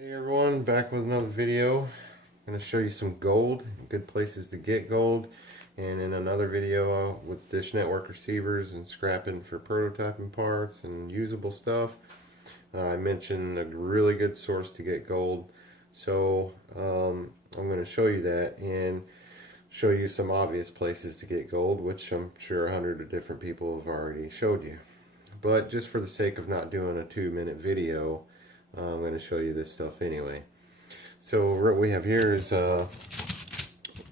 Hey everyone, back with another video. I'm going to show you some gold, good places to get gold, and in another video with Dish Network receivers and scrapping for prototyping parts and usable stuff. I mentioned a really good source to get gold, so I'm going to show you that and show you some obvious places to get gold, which I'm sure 100 of different people have already showed you. But just for the sake of not doing a 2-minute video, I'm going to show you this stuff anyway. So what we have here is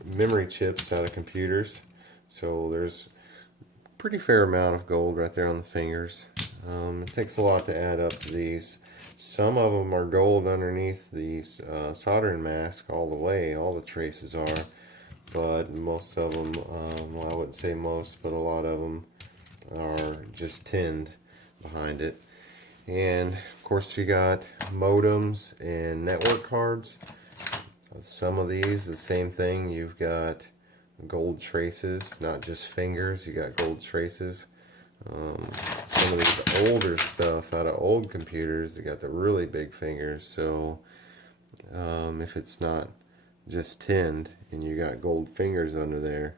memory chips out of computers. So there's a pretty fair amount of gold right there on the fingers. It takes a lot to add up to these. Some of them are gold underneath these soldering mask all the way. All the traces are. But most of them, well, I wouldn't say most, but a lot of them are just tinned behind it. And of course you got modems and network cards. Some of these, the same thing, you've got gold traces, not just fingers, you got gold traces. Some of these older stuff out of old computers, they got the really big fingers, so if it's not just tinned and you got gold fingers under there,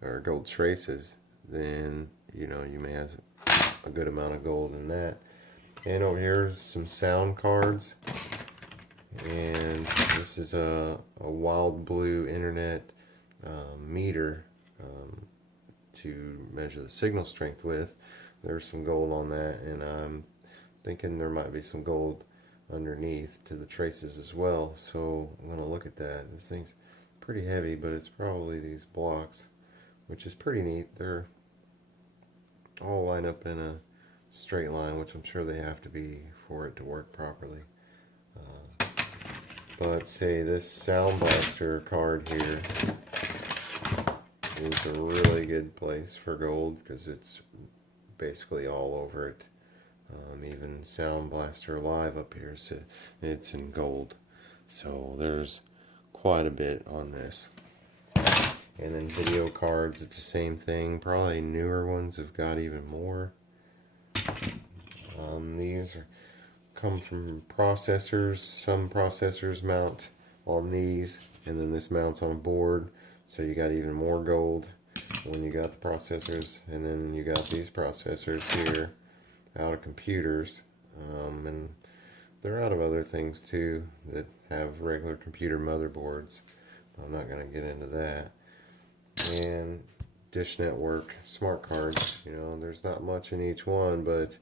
or gold traces, then you know you may have a good amount of gold in that. And over here is some sound cards, and this is a wild blue internet meter to measure the signal strength with. There's some gold on that, and I'm thinking there might be some gold underneath to the traces as well, so I'm going to look at that. This thing's pretty heavy, but it's probably these blocks, which is pretty neat. They're all line up in a straight line, which I'm sure they have to be for it to work properly. But say this Sound Blaster card here is a really good place for gold because it's basically all over it. Even Sound Blaster Live up here, so it's in gold. So there's quite a bit on this. And then video cards, it's the same thing. Probably newer ones have got even more. These come from processors. Some processors mount on these, and then this mounts on a board, so you got even more gold when you got the processors. And then you got these processors here out of computers, and they're out of other things too that have regular computer motherboards. I'm not going to get into that. And Dish Network smart cards, you know, there's not much in each one, but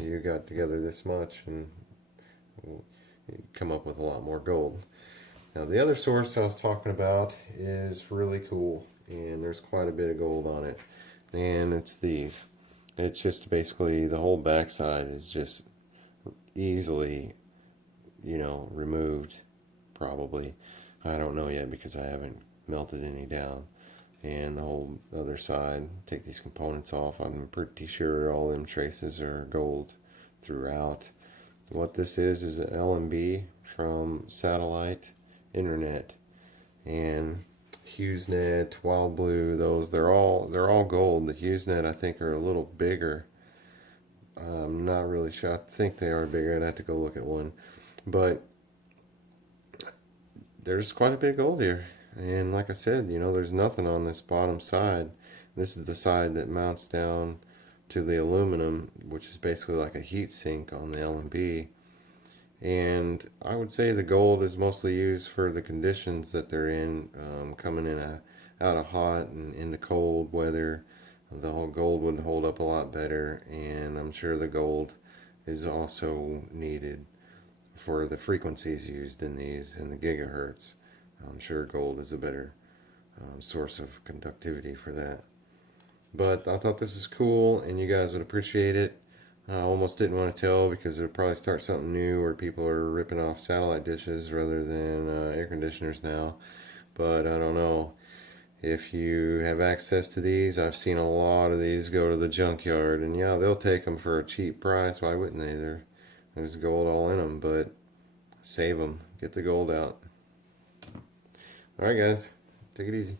you got together this much and you come up with a lot more gold. Now the other source I was talking about is really cool, and there's quite a bit of gold on it, and it's these. It's just basically the whole backside is just easily, you know, removed, probably. I don't know yet because I haven't melted any down. And the whole other side, take these components off. I'm pretty sure all them traces are gold throughout. What this is an LMB from satellite internet, and HughesNet, Wild Blue, those they're all gold. The HughesNet I think are a little bigger. I'm not really sure. I think they are bigger. I'd have to go look at one, but there's quite a bit of gold here. And like I said, you know, there's nothing on this bottom side. This is the side that mounts down to the aluminum, which is basically like a heat sink on the LMB. And I would say the gold is mostly used for the conditions that they're in, coming in out of hot and into cold weather. The whole gold would hold up a lot better, and I'm sure the gold is also needed for the frequencies used in these and the gigahertz. I'm sure gold is a better source of conductivity for that. But I thought this is cool, and you guys would appreciate it. I almost didn't want to tell because it'll probably start something new where people are ripping off satellite dishes rather than air conditioners now. But I don't know. If you have access to these, I've seen a lot of these go to the junkyard, and yeah, they'll take them for a cheap price. Why wouldn't they? There's gold all in them, but save them. Get the gold out. Alright guys, take it easy.